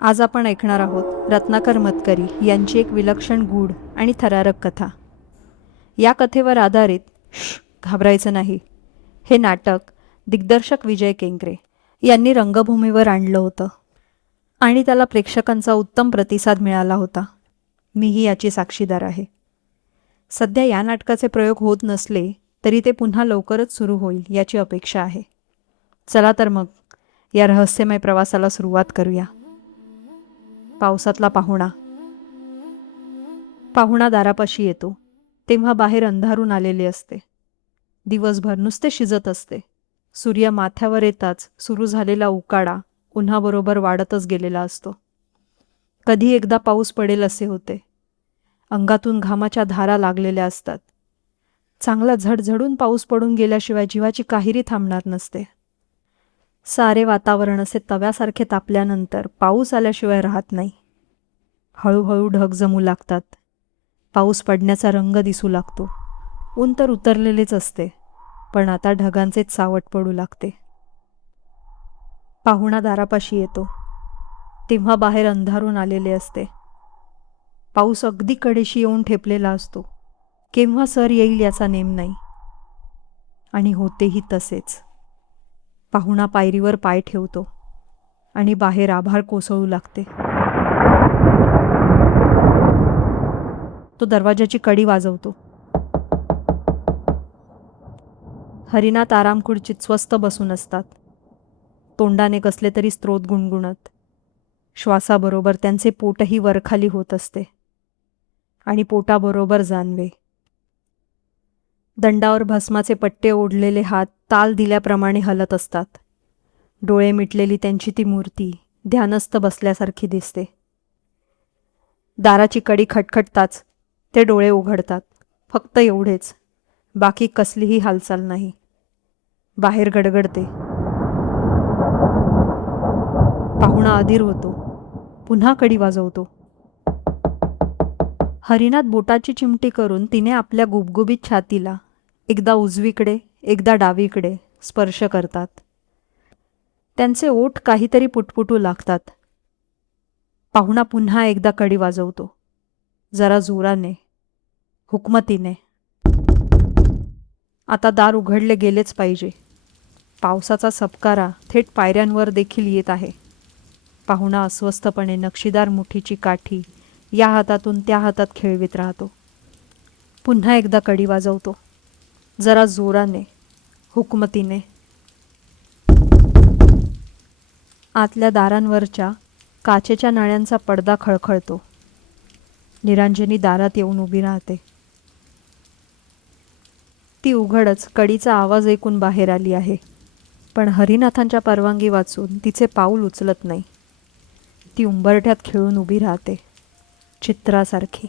आज आपण ऐकणार आहोत रत्नाकर मतकरी यांची एक विलक्षण गूढ आणि थरारक कथा. या कथेवर आधारित घाबरायचं नाही हे नाटक दिग्दर्शक विजय केंकरे यांनी रंगभूमीवर आणलं होतं आणि त्याला प्रेक्षकांचा उत्तम प्रतिसाद मिळाला होता. मीही याची साक्षीदार आहे. सध्या या नाटकाचे प्रयोग होत नसले तरी ते पुन्हा लवकरच सुरू होईल याची अपेक्षा आहे. चला तर मग या रहस्यमय प्रवासाला सुरुवात करूया. पावसातला पाहुणा. पाहुणा दारापाशी येतो तेव्हा बाहेर अंधारून आलेले असते. दिवसभर नुसते शिजत असते. सूर्य माथ्यावर येताच सुरू झालेला उकाडा उन्हाबरोबर वाढतच गेलेला असतो. कधी एकदा पाऊस पडेल असे होते. अंगातून घामाच्या धारा लागलेल्या असतात. चांगला झडझडून पाऊस पडून गेल्याशिवाय जीवाची काहिरी थांबणार नसते. सारे वातावरण असे तव्यासारखे तापल्यानंतर पाऊस आल्याशिवाय राहत नाही. हळूहळू ढग जमू लागतात. पाऊस पडण्याचा रंग दिसू लागतो. ऊन तर उतरलेलेच असते, पण आता ढगांचेच सावट पडू लागते. पाहुणा दारापाशी येतो तेव्हा बाहेर अंधारून आलेले असते. पाऊस अगदी कडेशी येऊन ठेपलेला असतो. केव्हा सर येईल याचा नेम नाही. आणि होतेही तसेच. पाहुणा पायरीवर पाय ठेवतो आणि बाहेर आभाळ कोसळू लागते. तो दरवाजाची कडी वाजवतो. हरिनाथ आरामखुर्चीत स्वस्त बसून असतात. तोंडाने कसले तरी स्तोत्र गुणगुणत. श्वासाबरोबर त्यांचे पोटही वरखाली होत असते आणि पोटाबरोबर जानवे. दंडावर भस्माचे पट्टे ओढलेले हात ताल दिल्याप्रमाणे हलत असतात. डोळे मिटलेली त्यांची ती मूर्ती ध्यानस्थ बसल्यासारखी दिसते. दाराची कडी खटखटताच ते डोळे उघडतात. फक्त एवढेच, बाकी कसलीही हालचाल नाही. बाहेर गडगडते. पाहुणा अधीर होतो. पुन्हा कडी वाजवतो. हरिनाथ बोटाची चिमटी करून तिने आपल्या गुबगुबीत छातीला एकदा उजवीकडे एकदा डावीकडे स्पर्श करतात. त्यांचे ओठ काहीतरी पुटपुटू लागतात. पाहुणा पुन्हा एकदा कडी वाजवतो. जरा जोराने, हुकमतीने. आता दार उघडले गेलेच पाहिजे. पावसाचा सपकारा थेट पायऱ्यांवर देखील येत आहे. पाहुणा अस्वस्थपणे नक्षीदार मुठीची काठी या हातातून त्या हातात खेळवीत राहतो. पुन्हा एकदा कडी वाजवतो. जरा जोराने, हुकमतीने. आतल्या दारांवरच्या काचेच्या नळ्यांचा पडदा खळखळतो. निरांजनी दारात येऊन उभी राहते. ती उघडच कडीचा आवाज ऐकून बाहेर आली आहे, पण हरिनाथांच्या परवानगी वाचून तिचे पाऊल उचलत नाही. ती उंबरठ्यात खिळून उभी राहते, चित्रासारखी.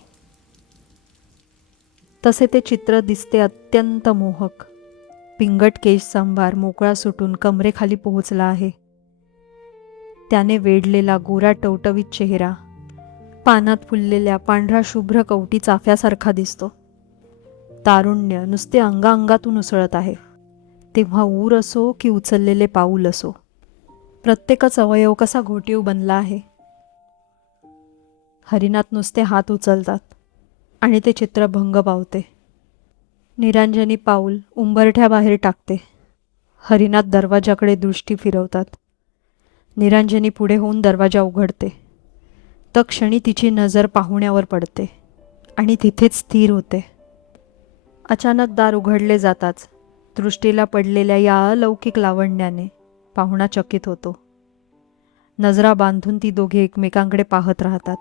तसे ते चित्र दिसते अत्यंत मोहक. पिंगट केश सांभार मोकळा सुटून कमरेखाली पोहोचला आहे. त्याने वेढलेला गोरा टवटवीत चेहरा पानात फुललेल्या पांढरा शुभ्र कवटी चाफ्यासारखा दिसतो. तारुण्य नुसते अंगाअंगातून उसळत आहे. तेव्हा ऊर असो की उचललेले पाऊल असो, प्रत्येकच अवयव कसा घोटीव बनला आहे. हरिनाथ नुसते हात उचलतात आणि ते चित्र भंग पावते. निरांजनी पाऊल उंबरठ्याबाहेर टाकते. हरिनाथ दरवाजाकडे दृष्टी फिरवतात. निरांजनी पुढे होऊन दरवाजा उघडते. तत्क्षणी तिची नजर पाहुण्यावर पडते आणि तिथेच स्थिर होते. अचानक दार उघडले जाताच दृष्टीला पडलेल्या या अलौकिक लावण्याने पाहुणा चकित होतो. नजरा बांधून ती दोघे एकमेकांकडे पाहत राहतात.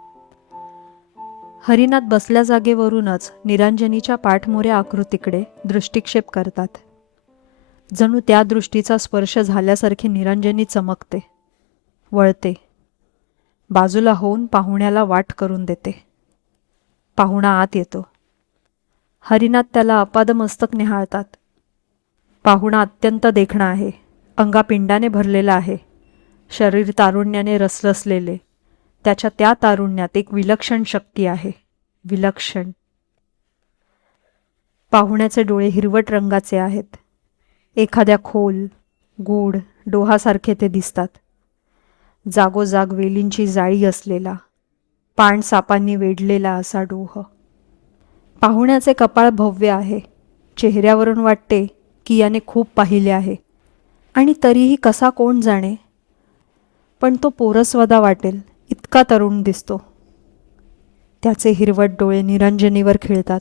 हरिनाथ बसल्या जागेवरूनच निरांजनीच्या पाठमोऱ्या आकृतीकडे दृष्टिक्षेप करतात. जणू त्या दृष्टीचा स्पर्श झाल्यासारखी निरांजनी चमकते, वळते. बाजूला होऊन पाहुण्याला वाट करून देते. पाहुणा आत येतो. हरिनाथ त्याला अपादमस्तक निहाळतात. पाहुणा अत्यंत देखणा आहे. अंगापिंडाने भरलेला आहे. शरीर तारुण्याने रसरसलेले. त्याच्या त्या तारुण्यात एक विलक्षण शक्ती आहे. विलक्षण. पाहुण्याचे डोळे हिरवट रंगाचे आहेत. एखाद्या खोल, गूढ डोहासारखे ते दिसतात. जागोजाग वेलींची जाळी असलेला, पाण सापांनी वेढलेला असा डोह. पाहुण्याचे कपाळ भव्य आहे. चेहऱ्यावरून वाटते की याने खूप पाहिले आहे, आणि तरीही कसा कोण जाणे, पण तो पोरसवदा वाटेल इतका तरुण दिसतो. त्याचे हिरवट डोळे निरंजनीवर खिळतात.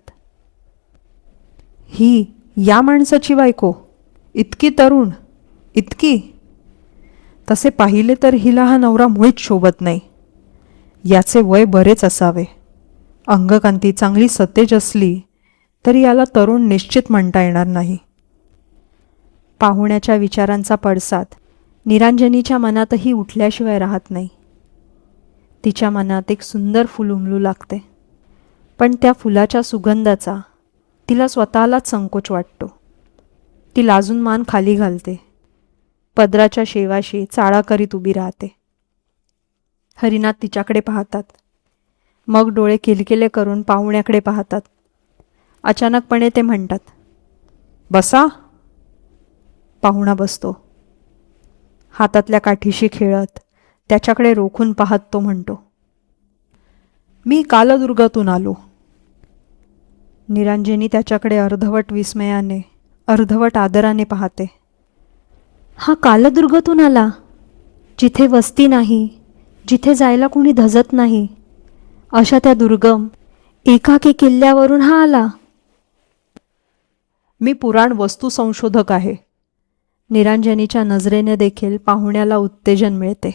ही या माणसाची बायको? इतकी तरुण? इतकी? तसे पाहिले तर हिला हा नवरा मुळीच शोभत नाही. याचे वय बरेच असावे. अंगकांती चांगली सतेज असली तरी याला तरुण निश्चित म्हणता येणार नाही. पाहुण्याच्या विचारांचा पडसाद निरांजनीच्या मनातही उठल्याशिवाय राहत नाही. तिच्या मनात एक सुंदर फूल उमलू लागते, पण त्या फुलाच्या सुगंधाचा तिला स्वतःलाच संकोच वाटतो. ती लाजून मान खाली घालते. पदराच्या शेवाशी चाळा करीत उभी राहते. हरिनाथ तिच्याकडे पाहतात. मग डोळे किलकिले करून पाहुण्याकडे पाहतात. अचानकपणे ते म्हणतात, बसा. पाहुणा बसतो. हातातल्या काठीशी खेळत त्याच्याकडे रोखून पाहत तो म्हणतो, मी कालदुर्गातून आलो. निरांजनी त्याच्याकडे अर्धवट विस्मयाने, अर्धवट आदराने पाहते. हा कालदुर्गातून आला? जिथे वस्ती नाही, जिथे जायला कोणी धजत नाही, अशा त्या दुर्गम एकाकी किल्ल्यावरून हा आला? मी पुराण वस्तू संशोधक आहे. निरांजनीच्या नजरेने देखील पाहुण्याला उत्तेजन मिळते.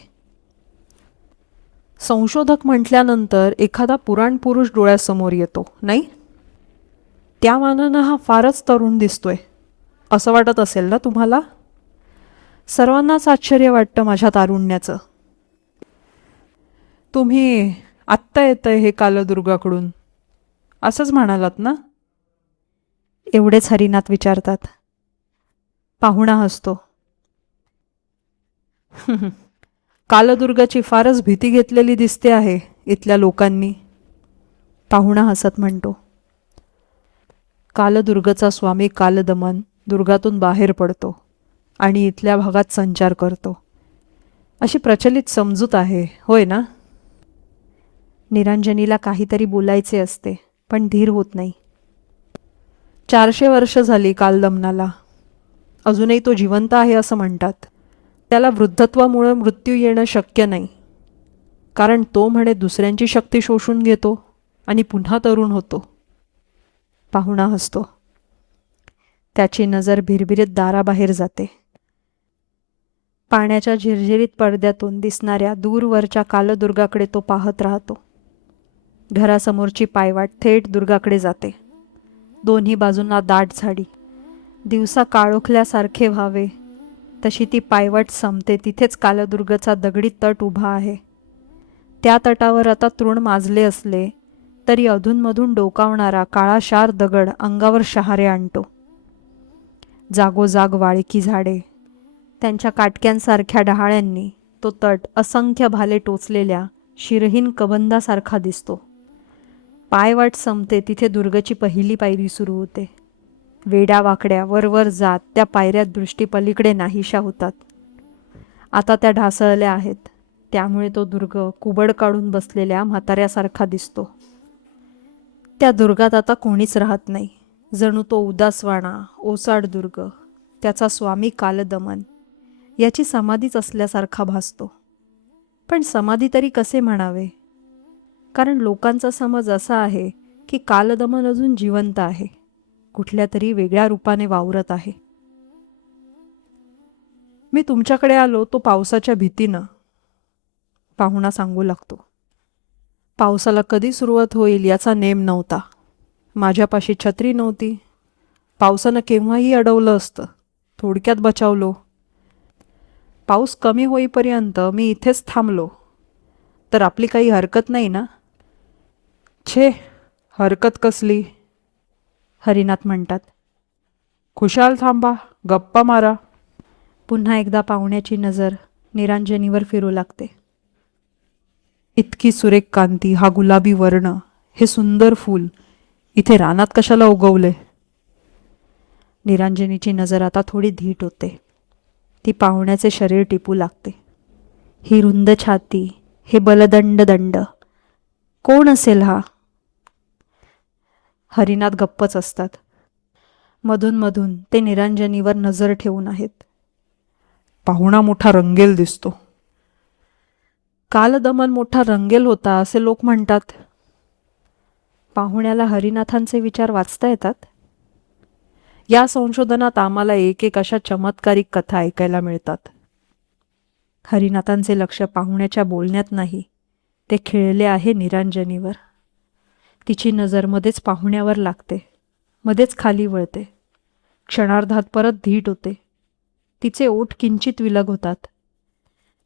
संशोधक म्हटल्यानंतर एखादा पुराण पुरुष डोळ्यासमोर येतो, नाही? त्या मानानं हा फारच तरुण दिसतोय, असं वाटत असेल ना तुम्हाला? सर्वांनाच आश्चर्य वाटतं माझ्या तारुण्याचं. तुम्ही आत्ता येतंय हे कालदुर्गाकडून, असंच म्हणालात ना? एवढेच हरिनाथ विचारतात. पाहुणा हसतो. कालदुर्गाची फारच भीती घेतलेली दिसते आहे इथल्या लोकांनी. पाहुणा हसत म्हणतो, कालदुर्गाचा स्वामी कालदमन दुर्गातून बाहेर पडतो आणि इथल्या भागात संचार करतो, अशी प्रचलित समजूत आहे, होय ना? निरांजनीला काहीतरी बोलायचे असते, पण धीर होत नाही. 400 वर्ष झाली कालदमनाला. अजूनही तो जिवंत आहे असं म्हणतात. त्याला वृद्धत्वामुळे मृत्यू येणं शक्य नाही, कारण तो म्हणे दुसऱ्यांची शक्ती शोषून घेतो आणि पुन्हा तरुण होतो. पाहुणा हसतो. त्याची नजर भिरभिरीत दाराबाहेर जाते. पाण्याच्या झिरझिरीत पडद्यातून दिसणाऱ्या दूरवरच्या कालदुर्गाकडे तो पाहत राहतो. घरासमोरची पायवाट थेट दुर्गाकडे जाते. दोन्ही बाजूंना दाट झाडी. दिवसा काळोखल्यासारखे व्हावे तशी ती पायवाट संपते तिथेच कालदुर्गाचा दगडी तट उभा आहे. त्या तटावर आता तृण माजले असले तरी अधूनमधून डोकावणारा काळाशार दगड अंगावर शहारे आणतो. जागोजाग वाळकी झाडे, त्यांच्या काटक्यांसारख्या डहाळ्यांनी तो तट असंख्य भाले टोचलेल्या शिरहीन कबंदासारखा दिसतो. पायवाट संपते तिथे दुर्गाची पहिली पायरी सुरू होते. वेड्यावाकड्या वरवर जात त्या पायऱ्या दृष्टीपलीकडे नाहीशा होतात. आता त्या ढासळल्या आहेत, त्यामुळे तो दुर्ग कुबड काढून बसलेल्या म्हाताऱ्यासारखा दिसतो. त्या दुर्गात आता कोणीच राहत नाही. जणू तो उदासवाणा ओसाड दुर्ग, त्याचा स्वामी कालदमन याची समाधीच असल्यासारखा भासतो. पण समाधी तरी कसे म्हणावे, कारण लोकांचा समज असा आहे की कालदमन अजून जिवंत आहे, कुठल्या तरी वेगळ्या रूपाने वावरत आहे. मी तुमच्याकडे आलो तो पावसाच्या भीतीनं, पाहुणा सांगू लागतो. पावसाला कधी सुरुवात होईल याचा नेम नव्हता. माझ्यापाशी छत्री नव्हती. पावसानं केव्हाही अडवलं असतं, थोडक्यात बचावलो. पाऊस कमी होईपर्यंत मी इथेच थांबलो तर आपली काही हरकत नाही ना? छे, हरकत कसली? हरिनाथ म्हणतात. खुशाल थांबा, गप्पा मारा. पुन्हा एकदा पाहुण्याची नजर निरांजनीवर फिरू लागते. इतकी सुरेख कांती, हा गुलाबी वर्ण, हे सुंदर फूल इथे रानात कशाला उगवले? निरांजनीची नजर आता थोडी धीट होते. ती पाहुण्याचे शरीर टिपू लागते. ही रुंद छाती, हे बलदंड दंड. कोण असेल हा? हरिनाथ गप्पच असतात. मधून मधून ते निरंजनीवर नजर ठेवून आहेत. पाहुणा मोठा रंगेल दिसतो. कालदमन मोठा रंगेल होता असे लोक म्हणतात. पाहुण्याला हरिनाथांचे विचार वाचता येतात. या संशोधनात आम्हाला एक एक अशा चमत्कारिक कथा ऐकायला मिळतात. हरिनाथांचे लक्ष पाहुण्याच्या बोलण्यात नाही, ते खिळले आहे निरंजनीवर. तिची नजर मध्येच पाहुण्यावर लागते, मध्येच खाली वळते. क्षणार्धात परत धीट होते. तिचे ओठ किंचित विलग होतात.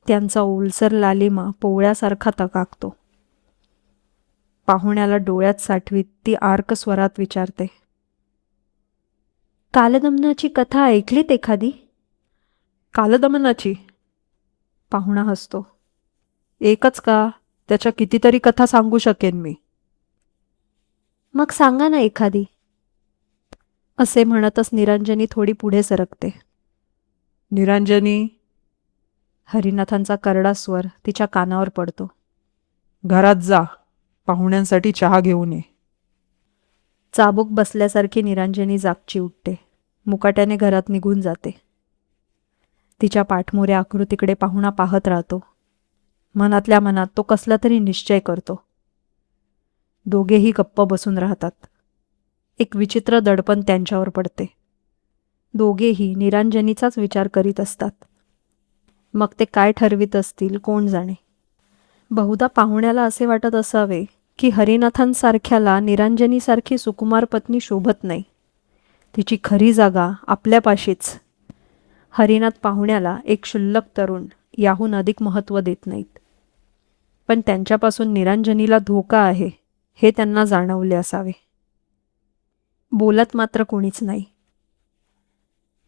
त्यांचा ओलसर लालिमा पोवळ्यासारखा तकाकतो. पाहुण्याला डोळ्यात साठवीत ती आर्क स्वरात विचारते, कालदमनाची कथा ऐकलीत एखादी? कालदमनाची? पाहुणा हसतो. एकच का? त्याच्या कितीतरी कथा सांगू शकेन मी. मग सांगा ना एखादी. असे म्हणतच निरंजनी थोडी पुढे सरकते. निरंजनी. हरिनाथांचा करडा स्वर तिच्या कानावर पडतो. घरात जा, पाहुण्यांसाठी चहा घेऊन ये. चाबूक बसल्यासारखी निरंजनी जागची उठते. मुकाट्याने घरात निघून जाते. तिच्या पाठमोऱ्या आकृतीकडे पाहुणा पाहत राहतो. मनातल्या मनात तो कसला तरी निश्चय करतो. दोघेही गप्प बसून राहतात. एक विचित्र दडपण त्यांच्यावर पडते. दोघेही निरंजनीचाच विचार करीत असतात. मग ते काय ठरवित असतील कोण जाणे. बहुधा पाहुण्याला असे वाटत असावे की हरिनाथांसारख्याला निरंजनीसारखी सुकुमार पत्नी शोभत नाही. तिची खरी जागा आपल्यापाशीच. हरिनाथ पाहुण्याला एक क्षुल्लक तरुण याहून अधिक महत्त्व देत नाहीत. पण त्यांच्यापासून निरंजनीला धोका आहे हे त्यांना जाणवले असावे. बोलत मात्र कोणीच नाही.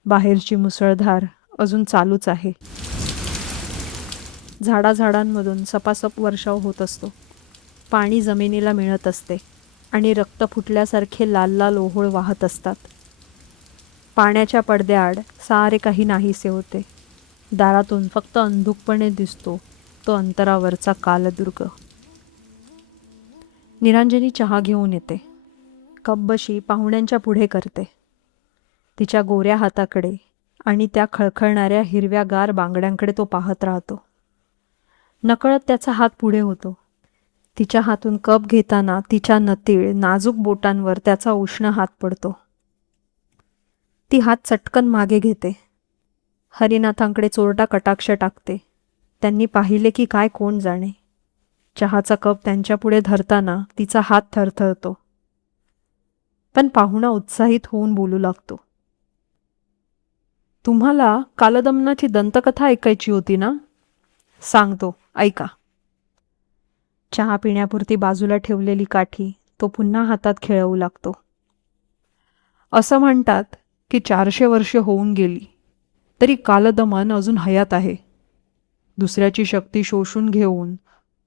बाहेरची मुसळधार अजून चालूच आहे. झाडाझाडांमधून सपासप वर्षाव होत असतो. पाणी जमिनीला मिळत असते आणि रक्त फुटल्यासारखे लाल लाल ओहोळ वाहत असतात. पाण्याच्या पडद्याआड सारे काही नाहीसे होते. दारातून फक्त अंधुकपणे दिसतो तो अंतरावरचा कालदुर्ग. निरंजनी चहा घेऊन येते. कपबशी पाहुण्यांच्या पुढे करते. तिच्या गोऱ्या हाताकडे आणि त्या खळखळणाऱ्या हिरव्यागार बांगड्यांकडे तो पाहत राहतो. नकळत त्याचा हात पुढे होतो. तिच्या हातून कप घेताना तिच्या नतीळ नाजूक बोटांवर त्याचा उष्ण हात पडतो. ती हात चटकन मागे घेते. हरिनाथांकडे चोरटा कटाक्ष टाकते. त्यांनी पाहिले की काय कोण जाणे. चहाचा कप त्यांच्यापुढे धरताना तिचा हात थरथरतो. पण पाहुणा उत्साहित होऊन बोलू लागतो. तुम्हाला कालदमनाची दंतकथा ऐकायची होती ना? सांगतो, ऐका. चहा पिण्यापुरती बाजूला ठेवलेली काठी तो पुन्हा हातात खेळवू लागतो. असं म्हणतात की 400 वर्षे होऊन गेली तरी कालदमन अजून हयात आहे. दुसऱ्याची शक्ती शोषून घेऊन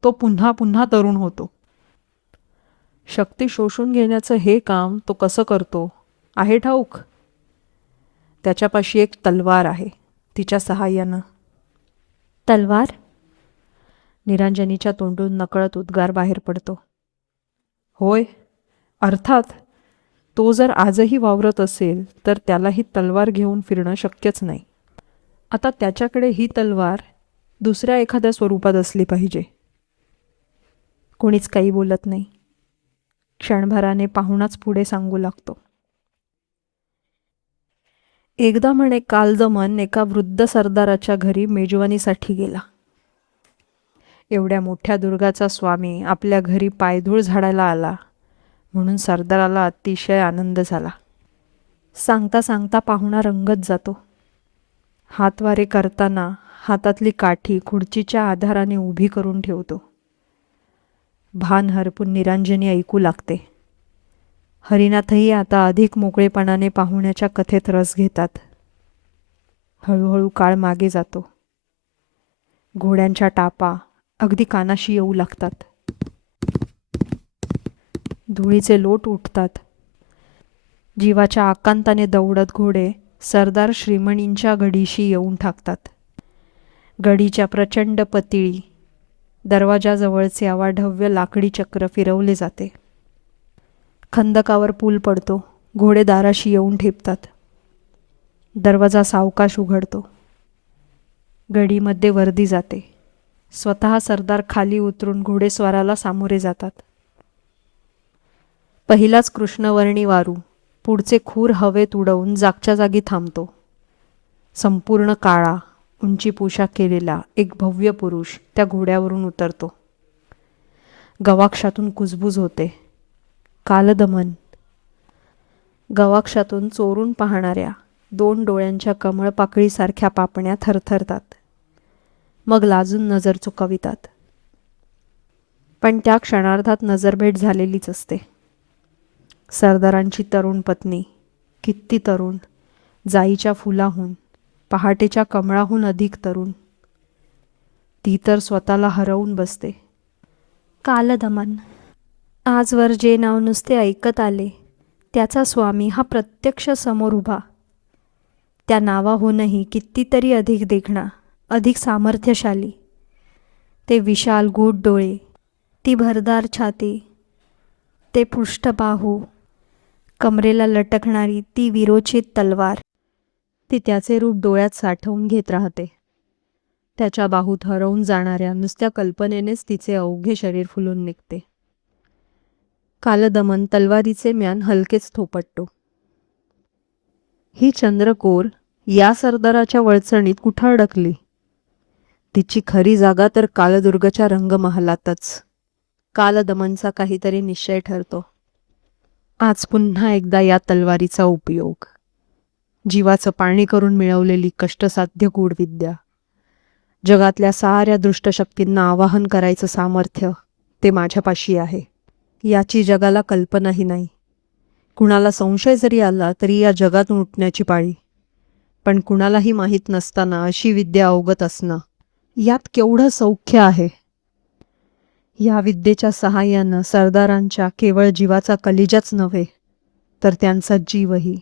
तो पुन्हा पुन्हा तरुण होतो. शक्ती शोषून घेण्याचं हे काम तो कसं करतो आहे ठाऊक? त्याच्यापाशी एक तलवार आहे. तिच्या सहाय्यानं. तलवार? निरंजनीच्या तोंडून नकळत उद्गार बाहेर पडतो. होय, अर्थात तो जर आजही वावरत असेल तर त्याला ही तलवार घेऊन फिरणं शक्यच नाही. आता त्याच्याकडे ही तलवार दुसऱ्या एखाद्या स्वरूपात असली पाहिजे. कोणीच काही बोलत नाही. क्षणभराने पाहुणाच पुढे सांगू लागतो. एकदा म्हणे कालदमन एका वृद्ध सरदाराच्या घरी मेजवानीसाठी गेला. एवढ्या मोठ्या दुर्गाचा स्वामी आपल्या घरी पायधूळ झाडायला आला म्हणून सरदाराला अतिशय आनंद झाला. सांगता सांगता पाहुणा रंगत जातो. हातवारे करताना हातातली काठी खुर्चीच्या आधाराने उभी करून ठेवतो. भान हरपून निरंजनी ऐकू लागते. हरिनाथही आता अधिक मोकळेपणाने पाहुण्याच्या कथेत रस घेतात. हळूहळू काळ मागे जातो. घोड्यांच्या टापा अगदी कानाशी येऊ लागतात. धुळीचे लोट उठतात. जीवाच्या आकांताने दौडत घोडे सरदार श्रीमणींच्या घडीशी येऊन ठाकतात. गडीच्या प्रचंड पतिळी, दरवाजाजवळचे अवाढव्य लाकडी चक्र फिरवले जाते. खंदकावर पूल पडतो. घोडे दाराशी येऊन ठेपतात. दरवाजा सावकाश उघडतो. गडीमध्ये वर्दी जाते. स्वतः सरदार खाली उतरून घोडेस्वाराला सामोरे जातात. पहिलाच कृष्णवर्णी वारू पुढचे खूर हवेत उडवून जागच्या जागी थांबतो. संपूर्ण काळा, उंची पोशाख केलेला एक भव्य पुरुष त्या घोड्यावरून उतरतो. गवाक्षातून कुजबूज होते. कालदमन. गवाक्षातून चोरून पाहणाऱ्या 2 डोळ्यांच्या कमळपाकळीसारख्या पापण्या थरथरतात. मग लाजून नजर चुकवितात. पण त्या क्षणार्धात नजरभेट झालेलीच असते. सरदारांची तरुण पत्नी, किती तरुण, जाईच्या फुलाहून, पहाटेच्या कमळाहून अधिक तरुण. ती तर स्वतःला हरवून बसते. कालदमन. आजवर जे नाव नुसते ऐकत आले, त्याचा स्वामी हा प्रत्यक्ष समोर उभा. त्या नावाहूनही कितीतरी अधिक देखणा, अधिक सामर्थ्यशाली. ते विशाल गूढ डोळे, ती भरदार छाती, ते पृष्ठबाहू, कमरेला लटकणारी ती विरोचित तलवार. ती त्याचे रूप डोळ्यात साठवून घेत राहते. त्याच्या बाहूत हरवून जाणाऱ्या नुसत्या कल्पनेनेच तिचे अवघे शरीर फुलून निघते. कालदमन तलवारीचे म्यान हलकेच थोपटतो. ही चंद्रकोर या सरदाराच्या वळचणीत कुठं अडकली? तिची खरी जागा तर कालदुर्गच्या रंगमहालातच. कालदमनचा काहीतरी निश्चय ठरतो. आज पुन्हा एकदा या तलवारीचा उपयोग. जीवाचं पाणी करून मिळवलेली कष्टसाध्य गूढविद्या. जगातल्या साऱ्या दृष्टशक्तींना आवाहन करायचं सामर्थ्य ते माझ्यापाशी आहे. याची जगाला कल्पनाही नाही. कुणाला संशय जरी आला तरी या जगातून उठण्याची पाळी. पण कुणालाही माहीत नसताना अशी विद्या अवगत असणं, यात केवढं सौख्य आहे. या विद्येच्या सहाय्यानं सरदारांच्या केवळ जीवाचा कलिजाच नव्हे, तर त्यांचा जीवही.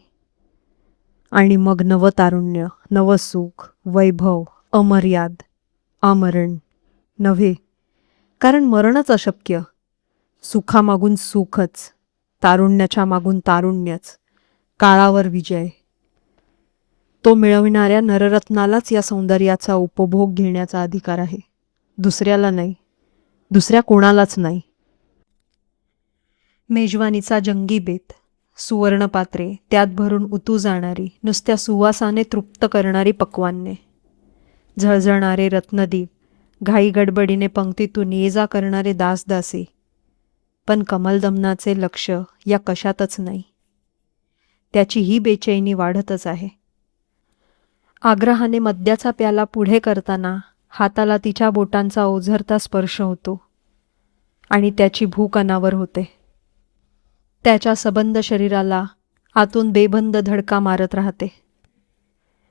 आणि मग नवतारुण्य, नवसुख, वैभव, अमर्याद, आमरण नव्हे, कारण मरणच अशक्य. सुखामागून सुखच, तारुण्याच्या मागून तारुण्यच, काळावर विजय. तो मिळविणाऱ्या नररत्नालाच या सौंदर्याचा उपभोग घेण्याचा अधिकार आहे. दुसऱ्याला नाही, दुसऱ्या कोणालाच नाही. मेजवानीचा जंगी बेत, सुवर्णपात्रे, त्यात भरून उतू जाणारी, नुसत्या सुवासाने तृप्त करणारी पक्वान्ने, झळझळणारे रत्नदीप, घाई गडबडीने पंक्तीतून ये जा करणारे दासदासी. पण कमलदमनाचे लक्ष या कशातच नाही. त्याची ही बेचैनी वाढतच आहे. आग्रहाने मद्याचा प्याला पुढे करताना हाताला तिच्या बोटांचा ओझरता स्पर्श होतो आणि त्याची भूक अनावर होते. त्याच्या सबंध शरीराला आतून बेबंद धडका मारत राहते.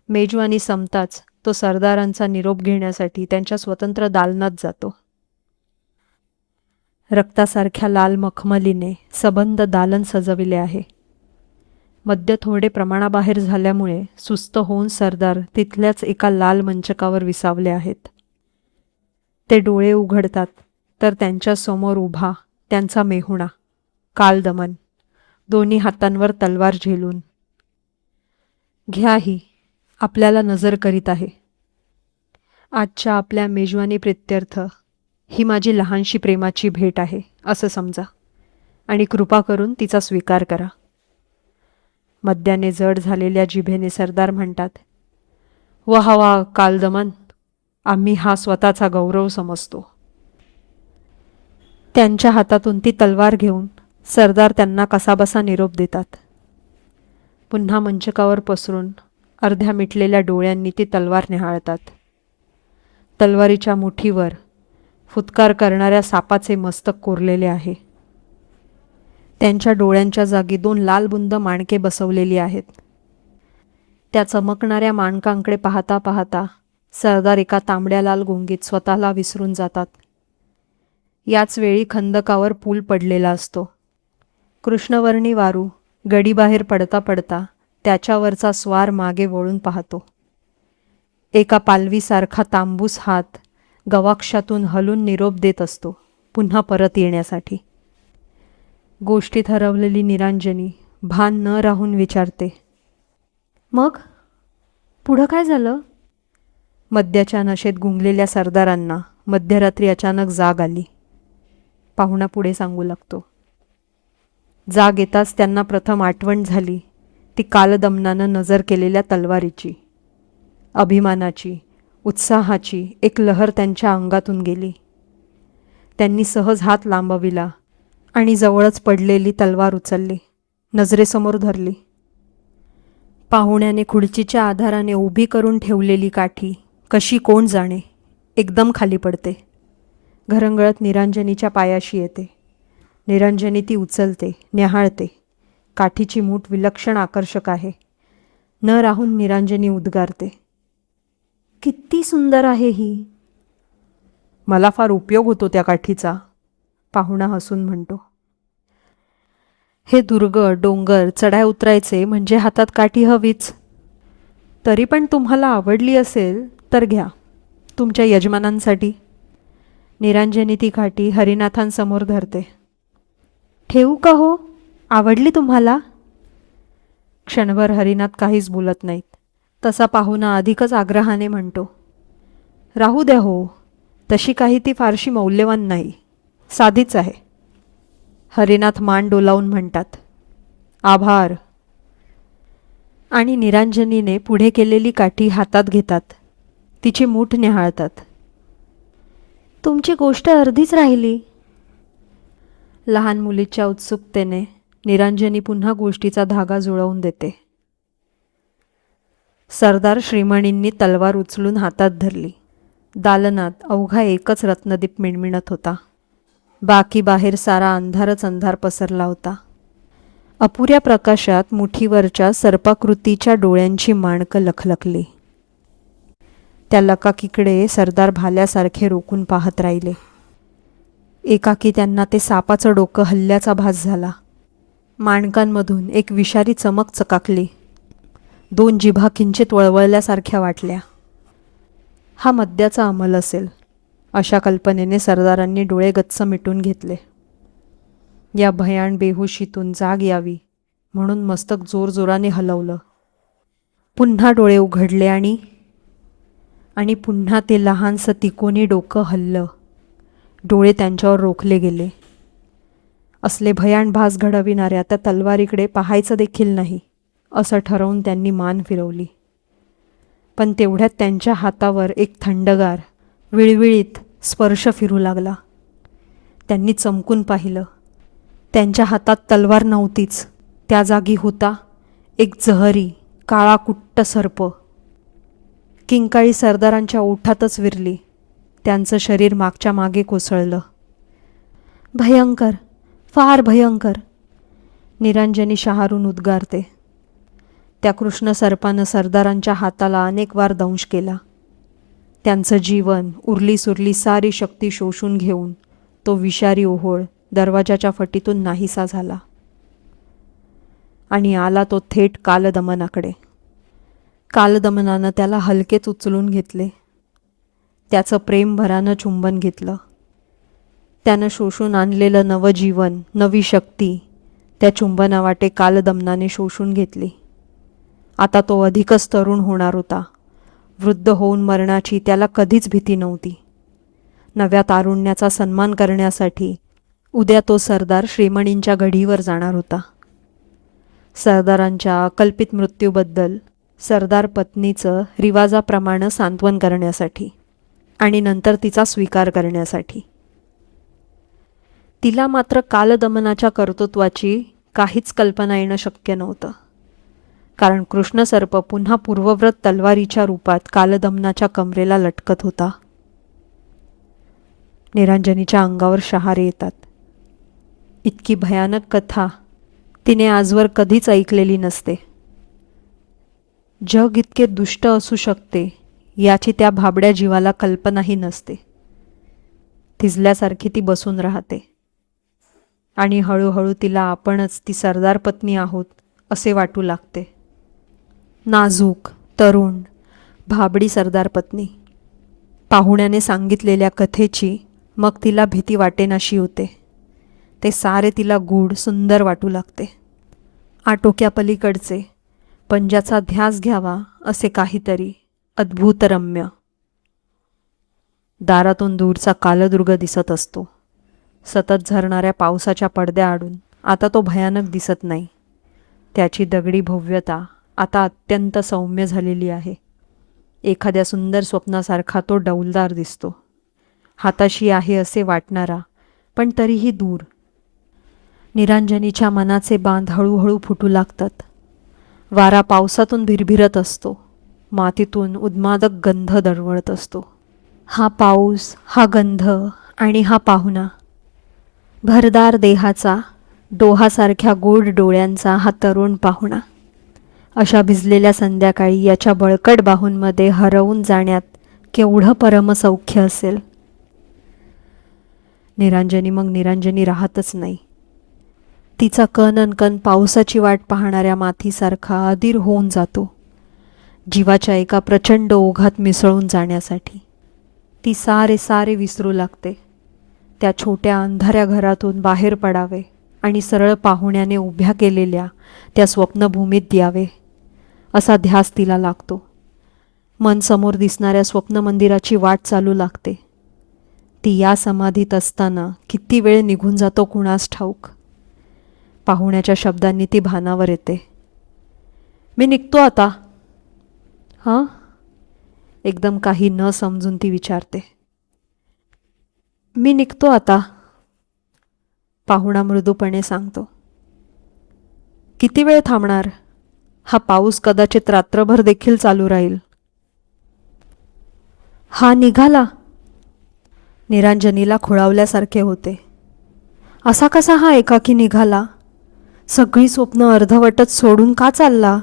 मेजवानी संपताच तो सरदारांचा निरोप घेण्यासाठी त्यांच्या स्वतंत्र दालनात जातो. रक्तासारख्या लाल मखमलीने सबंध दालन सजविले आहे. मद्य थोडे प्रमाणाबाहेर झाल्यामुळे सुस्त होऊन सरदार तिथल्याच एका लाल मंचकावर विसावले आहेत. ते डोळे उघडतात तर त्यांच्या समोर उभा त्यांचा मेहुणा, कालदमन, दोन्ही हातांवर तलवार झेलून. घ्या ही, आपल्याला नजर करीत आहे. आजच्या आपल्या मेजवानी प्रित्यर्थ ही माझी लहानशी प्रेमाची भेट आहे असं समजा आणि कृपा करून तिचा स्वीकार करा. मद्याने जड झालेल्या जिभेने सरदार म्हणतात, वाह वाह कालदमन, आम्ही हा स्वतःचा गौरव समजतो. त्यांच्या हातातून ती तलवार घेऊन सरदार त्यांना कसाबसा निरोप देतात. पुन्हा मंचकावर पसरून अर्ध्या मिटलेल्या डोळ्यांनी ती तलवार निहाळतात. तलवारीच्या मुठीवर फुत्कार करणाऱ्या सापाचे मस्तक कोरलेले आहे. त्यांच्या डोळ्यांच्या जागी 2 लालबुंद माणके बसवलेली आहेत. त्या चमकणाऱ्या माणकांकडे पाहता पाहता सरदार एका तांबड्या लाल गुंगीत स्वतःला विसरून जातात. याच वेळी खंदकावर पूल पडलेला असतो. कृष्णवर्णी वारू गडीबाहेर पडता पडता त्याच्यावरचा स्वार मागे वळून पाहतो. एका पालवीसारखा तांबूस हात गवाक्षातून हलून निरोप देत असतो पुन्हा परत येण्यासाठी. गोष्टीत हरवलेली निरांजनी भान न राहून विचारते, मग पुढं काय झालं? मद्याच्या नशेत गुंगलेल्या सरदारांना मध्यरात्री अचानक जाग आली. पाहुणा पुढे सांगू लागतो. जाग येताच त्यांना प्रथम आठवण झाली ती कालदमनानं नजर केलेल्या तलवारीची. अभिमानाची, उत्साहाची एक लहर त्यांच्या अंगातून गेली. त्यांनी सहज हात लांबविला आणि जवळच पडलेली तलवार उचलली, नजरेसमोर धरली. पाहुण्याने खुर्चीच्या आधाराने उभी करून ठेवलेली काठी कशी कोण जाणे एकदम खाली पडते. घरंगळत निरांजनीच्या पायाशी येते. निरांजनी ती उचलते, न्याहाळते. काठीची मूठ विलक्षण आकर्षक आहे. न राहून निरांजनी उद्गारते, किती सुंदर आहे ही. मला फार उपयोग होतो त्या काठीचा, पाहुणा हसून म्हणतो. हे दुर्ग, डोंगर चढाय उतरायचे म्हणजे हातात काठी हवीच. तरी पण तुम्हाला आवडली असेल तर घ्या, तुमच्या यजमानांसाठी. निरांजनी ती काठी हरिनाथांसमोर धरते. ठेवू का हो? आवडली तुम्हाला? क्षणभर हरिनाथ काहीच बोलत नाहीत. तसा पाहुणा अधिकच आग्रहाने म्हणतो, राहू द्या हो, तशी काही ती फारशी मौल्यवान नाही, साधीच आहे. हरिनाथ मान डोलावून म्हणतात, आभार. आणि निरांजनीने पुढे केलेली काठी हातात घेतात. तिची मूठ न्याहाळतात. तुमची गोष्ट अर्धीच राहिली. लहान मुलीच्या उत्सुकतेने निरांजनी पुन्हा गोष्टीचा धागा जुळवून देते. सरदार श्रीमणींनी तलवार उचलून हातात धरली. दालनात अवघा एकच रत्नदीप मिणमिणत होता. बाकी बाहेर सारा अंधारच अंधार पसरला होता. अपुऱ्या प्रकाशात मुठीवरच्या सर्पाकृतीच्या डोळ्यांची माणकं लखलखली. त्या लकाकीकडे सरदार भाल्यासारखे रोखून पाहत राहिले. एकाकी त्यांना ते सापाचं डोकं हल्ल्याचा भास झाला. माणकांमधून एक विषारी चमक चकाकली. 2 जिभा किंचित वळवळल्यासारख्या वाटल्या. हा मद्याचा अंमल असेल, अशा कल्पनेने सरदारांनी डोळे गच्च मिटून घेतले. या भयाण बेहोशीतून जाग यावी म्हणून मस्तक जोरजोराने हलवलं. पुन्हा डोळे उघडले आणि पुन्हा ते लहानसं तिकोनी डोकं हललं. डोळे त्यांच्यावर रोखले गेले. असले भयाण भास घडविणाऱ्या त्या तलवारीकडे पाहायचं देखील नाही असं ठरवून त्यांनी मान फिरवली. पण तेवढ्यात त्यांच्या हातावर एक थंडगार, विळविळीत स्पर्श फिरू लागला. त्यांनी चमकून पाहिलं. त्यांच्या हातात तलवार नव्हतीच. त्या जागी होता एक जहरी, काळा कुट्ट सर्प. किंकाळी सरदारांच्या ओठातच विरली. त्यांचं शरीर मागच्या मागे कोसळलं. भयंकर, फार भयंकर, निरांजनी शहारून उद्गारते. त्या कृष्ण सर्पानं सरदारांच्या हाताला अनेक वार दंश केला. त्यांचं जीवन, उरली सुरली सारी शक्ती शोषून घेऊन तो विषारी ओहोळ दरवाजाच्या फटीतून नाहीसा झाला. आणि आला तो थेट कालदमनाकडे. कालदमनानं त्याला हलकेच उचलून घेतले. त्याचं प्रेमभरानं चुंबन घेतलं. त्यानं शोषून आणलेलं नवजीवन, नवी शक्ती त्या चुंबनावाटे कालदमनाने शोषून घेतली. आता तो अधिकच तरुण होणार होता. वृद्ध होऊन मरणाची त्याला कधीच भीती नव्हती. नव्या तारुण्याचा सन्मान करण्यासाठी उद्या तो सरदार श्रीमणींच्या गढीवर जाणार होता. सरदारांच्या अकल्पित मृत्यूबद्दल सरदार पत्नीचं रिवाजाप्रमाणे सांत्वन करण्यासाठी आणि नंतर तिचा स्वीकार करण्यासाठी. तिला मात्र कालदमनाच्या कर्तृत्वाची काहीच कल्पना येणं शक्य नव्हतं. कारण कृष्णसर्प पुन्हा पूर्वव्रत तलवारीच्या रूपात कालदमनाच्या कमरेला लटकत होता. निरांजनीच्या अंगावर शहारे येतात. इतकी भयानक कथा तिने आजवर कधीच ऐकलेली नसते. जग इतके दुष्ट असू शकते याची त्या भाबड्या जीवाला कल्पनाही नसते. थिजल्यासारखी ती बसून राहते आणि हळूहळू तिला आपणच ती सरदार पत्नी आहोत असे वाटू लागते. नाजूक, तरुण, भाबडी सरदार पत्नी. पाहुण्याने सांगितलेल्या कथेची मग तिला भीती वाटेनाशी होते. ते सारे तिला गूढ सुंदर वाटू लागते. आटोक्यापलीकडचे, पण ज्याचा ध्यास घ्यावा असे काहीतरी अद्भुतरम्य. दारातून दूरचा कालदुर्ग दिसत असतो. सतत झरणाऱ्या पावसाच्या पडद्याआडून आता तो भयानक दिसत नाही. त्याची दगडी भव्यता आता अत्यंत सौम्य झालेली आहे. एखाद्या सुंदर स्वप्नासारखा तो डौलदार दिसतो. हाताशी आहे असे वाटणारा, पण तरीही दूर. निरांजनीच्या मनाचे बांध हळूहळू फुटू लागतात. वारा पावसातून भिरभिरत असतो. मातीतून उन्मादक गंध दरवळत असतो. हा पाऊस, हा गंध आणि हा पाहुणा. भरदार देहाचा, डोहासारख्या गोड डोळ्यांचा हा तरुण पाहुणा. अशा भिजलेल्या संध्याकाळी याच्या बळकट बाहूंमध्ये हरवून जाण्यात केवढं परमसौख्य असेल. निरांजनी मग निरांजनी राहतच नाही. तिचा कण अनकण पावसाची वाट पाहणाऱ्या मातीसारखा अधीर होऊन जातो, जीवाच्या एका प्रचंड ओघात मिसळून जाण्यासाठी. ती सारे विसरू लागते. त्या छोट्या अंधाऱ्या घरातून बाहेर पडावे आणि सरळ पाहुण्याने उभ्या केलेल्या त्या स्वप्नभूमीत यावे असा ध्यास तिला लागतो. मन समोर दिसणाऱ्या स्वप्नमंदिराची वाट चालू लागते. ती या समाधीत असताना किती वेळ निघून जातो कुणास ठाऊक. पाहुण्याच्या शब्दांनी ती भानावर येते. मी निघतो आता. हां? एकदम काही न समजून ती विचारते. मी निघतो आता, पाहुणा मृदूपणे सांगतो. किती वेळ थांबणार? हा पाऊस कदाचित रात्रभर देखील चालू राहील. हा निघाला. निरांजनीला खुळावल्यासारखे होते. असा कसा हा एकाकी निघाला? सगळी स्वप्न अर्धवटच सोडून का चालला?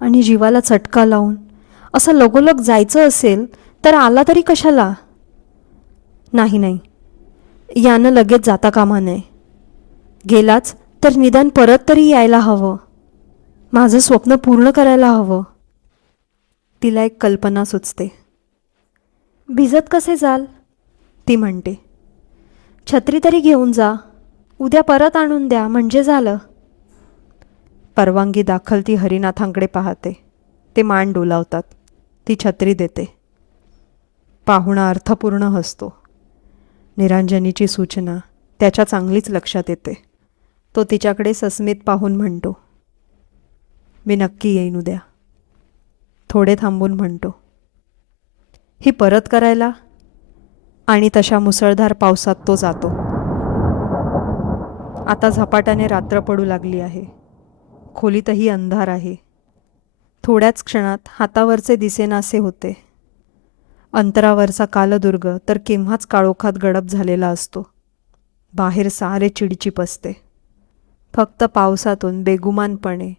आणि जीवाला चटका लावून असं लगोलग जायचं असेल तर आला तरी कशाला? नाही, यानं लगेच जाता कामा नये. गेलाच तर निदान परत तरी यायला हवं. माझं स्वप्न पूर्ण करायला हवं. तिला एक कल्पना सुचते. भिजत कसे जाल? ती म्हणते. छत्री तरी घेऊन जा. उद्या परत आणून द्या म्हणजे झालं. परवानगी दाखल ती हरिनाथांकडे पाहते. ते मान डोलावतात. ती छत्री देते. पाहुणा अर्थपूर्ण हसतो. निरांजनीची सूचना त्याच्या चांगलीच लक्षात येते. तो तिच्याकडे सस्मित पाहून म्हणतो, मी नक्की येईन उद्या. थोडे थांबून म्हणतो, ही परत करायला? आणि तशा मुसळधार पावसात तो जातो. आता झपाट्याने रात्र पडू लागली आहे. खोलीतही अंधार आहे. थोड्याच क्षणात हातावरचे दिसेनासे होते. अंतरावरचा कालदुर्ग तर केव्हाच काळोखात गडप झालेला असतो. बाहेर सारे चिडचिप असते. फक्त पावसातून बेगुमानपणे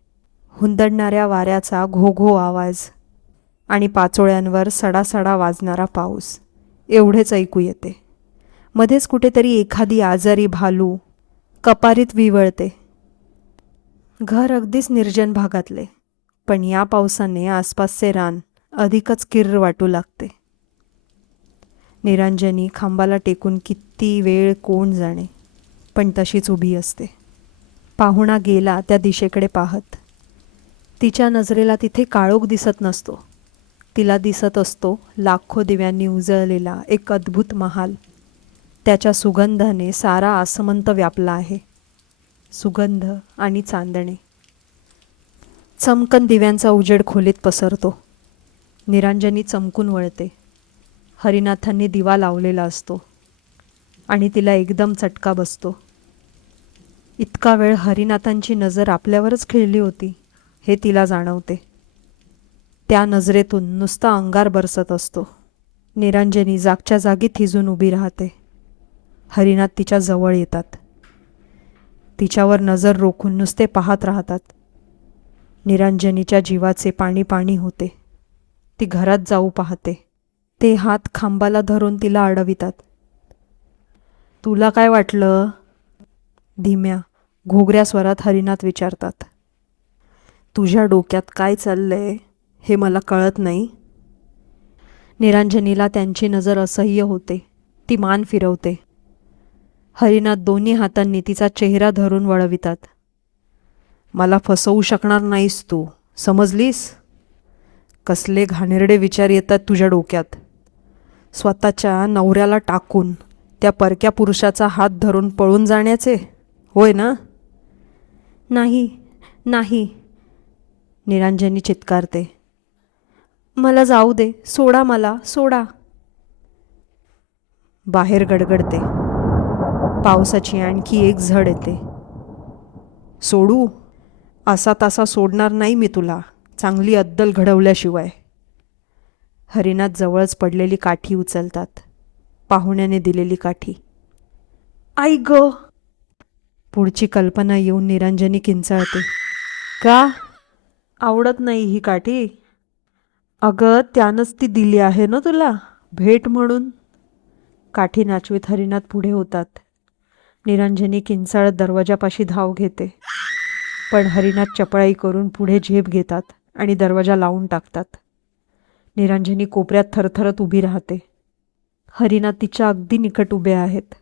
हुंदडणाऱ्या वाऱ्याचा घोघो आवाज आणि पाचोळ्यांवर सडासडा वाजणारा पाऊस एवढेच ऐकू येते. मध्येच कुठेतरी एखादी आजारी भालू कपारीत विवळते. घर अगदीच निर्जन भागातले, पण या पावसाने आसपासचे रान अधिकच किर्र वाटू लागते. निरांजनी खांबाला टेकून किती वेळ कोण जाणे, पण तशीच उभी असते. पाहुणा गेला त्या दिशेकडे पाहत. तिच्या नजरेला तिथे काळोख दिसत नसतो. तिला दिसत असतो लाखो दिव्यांनी उजळलेला एक अद्भुत महाल. त्याच्या सुगंधाने सारा आसमंत व्यापला आहे. सुगंध आणि चांदणे. चमकन दिव्यांचा उजेड खोलीत पसरतो. निरांजनी चमकून वळते. हरिनाथांनी दिवा लावलेला असतो आणि तिला एकदम चटका बसतो. इतका वेळ हरिनाथांची नजर आपल्यावरच खिळली होती हे तिला जाणवते. त्या नजरेतून नुसता अंगार बरसत असतो. निरांजनी जागच्या जागी थिजून उभी राहते. हरिनाथ तिच्या जवळ येतात. तिच्यावर नजर रोखून नुसते पाहत राहतात. निरांजनीच्या जीवाचे पाणी पाणी होते. ती घरात जाऊ पाहते. ते हात खांबाला धरून तिला अडवितात. तुला काय वाटलं? धीम्या घोगऱ्या स्वरात हरिनाथ विचारतात. तुझ्या डोक्यात काय चाललंय हे मला कळत नाही. निरांजनीला त्यांची नजर असह्य होते. ती मान फिरवते. हरिनाथ दोन्ही हातांनी तिचा चेहरा धरून वळवितात. मला फसवू शकणार नाहीस तू, समजलीस? कसले घाणेरडे विचार येतात तुझ्या डोक्यात. स्वतःच्या नवऱ्याला टाकून त्या परक्या पुरुषाचा हात धरून पळून जाण्याचे, होय ना? नाही, नाही, निरांजनी चित्कारते. मला जाऊ दे, सोडा मला, सोडा. बाहेर गडगडते. पावसाची आणखी एक झड येते. सोडू? असा तासा सोडणार नाही मी तुला, चांगली अद्दल घडवल्याशिवाय. हरिनाथ जवळच पडलेली काठी उचलतात. पाहुण्याने दिलेली काठी. आई ग! पुढची कल्पना येऊन निरांजनी किंचाळते. का? आवडत नाही ही काठी? अगं, त्यानंच ती दिली आहे ना तुला, भेट म्हणून. काठी नाचवीत हरिनाथ पुढे होतात. निरांजनी किंचाळत दरवाजापाशी धाव घेते. पण हरिनाथ चपळाई करून पुढे झेप घेतात आणि दरवाजा लावून टाकतात. निरांजनी कोपऱ्यात थरथरत उभी राहते. हरिनाथ तिच्या अगदी निकट उभे आहेत.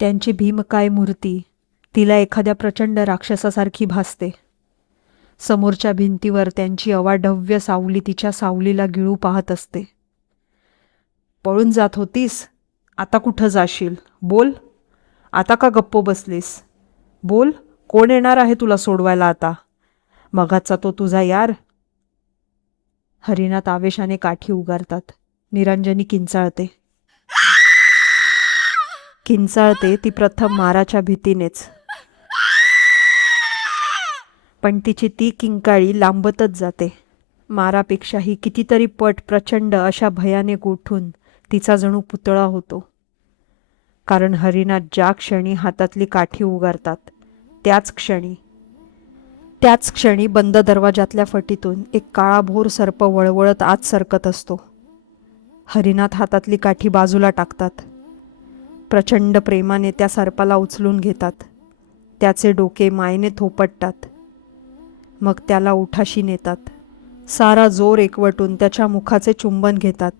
त्यांची भीमकाय मूर्ती तिला एखाद्या प्रचंड राक्षसासारखी भासते. समोरच्या भिंतीवर त्यांची अवाढव्य सावली तिच्या सावलीला गिळू पाहत असते. पळून जात होतीस, आता कुठं जाशील? बोल. आता का गप्प बसलीस? बोल, कोण येणार आहे तुला सोडवायला आता? मगाचा तो तुझा यार? हरिनाथ आवेशाने काठी उगारतात. निरांजनी किंचाळते. किंचाळते ती प्रथम माराच्या भीतीनेच. पण तिची ती किंकाळी लांबतच जाते. मारापेक्षाही कितीतरी पट प्रचंड अशा भयाने गोठून तिचा जणू पुतळा होतो. कारण हरिनाथ ज्या क्षणी हातातली काठी उगारतात त्याच क्षणी बंद दरवाजातल्या फटीतून एक काळाभोर सर्प वळवळत आत सरकत असतो. हरिनाथ हातातली काठी बाजूला टाकतात. प्रचंड प्रेमाने त्या सर्पाला उचलून घेतात. त्याचे डोके मायेने थोपटतात. मग त्याला उठाशी नेतात. सारा जोर एकवटून त्याच्या मुखाचे चुंबन घेतात.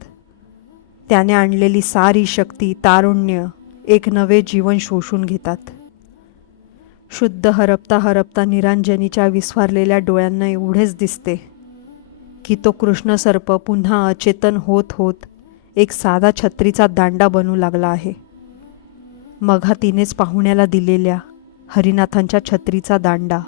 त्याने आणलेली सारी शक्ती, तारुण्य, एक नवे जीवन शोषून घेतात. शुद्ध हरपता हरपता निरांजनीच्या विस्फारलेल्या डोळ्यांना एवढेच दिसते की तो कृष्ण सर्प पुन्हा अचेतन होत होत एक साधा छत्रीचा दांडा बनू लागला आहे. मघा तिनेच पाहुण्याला दिलेल्या हरिनाथांच्या छत्रीचा दांडा.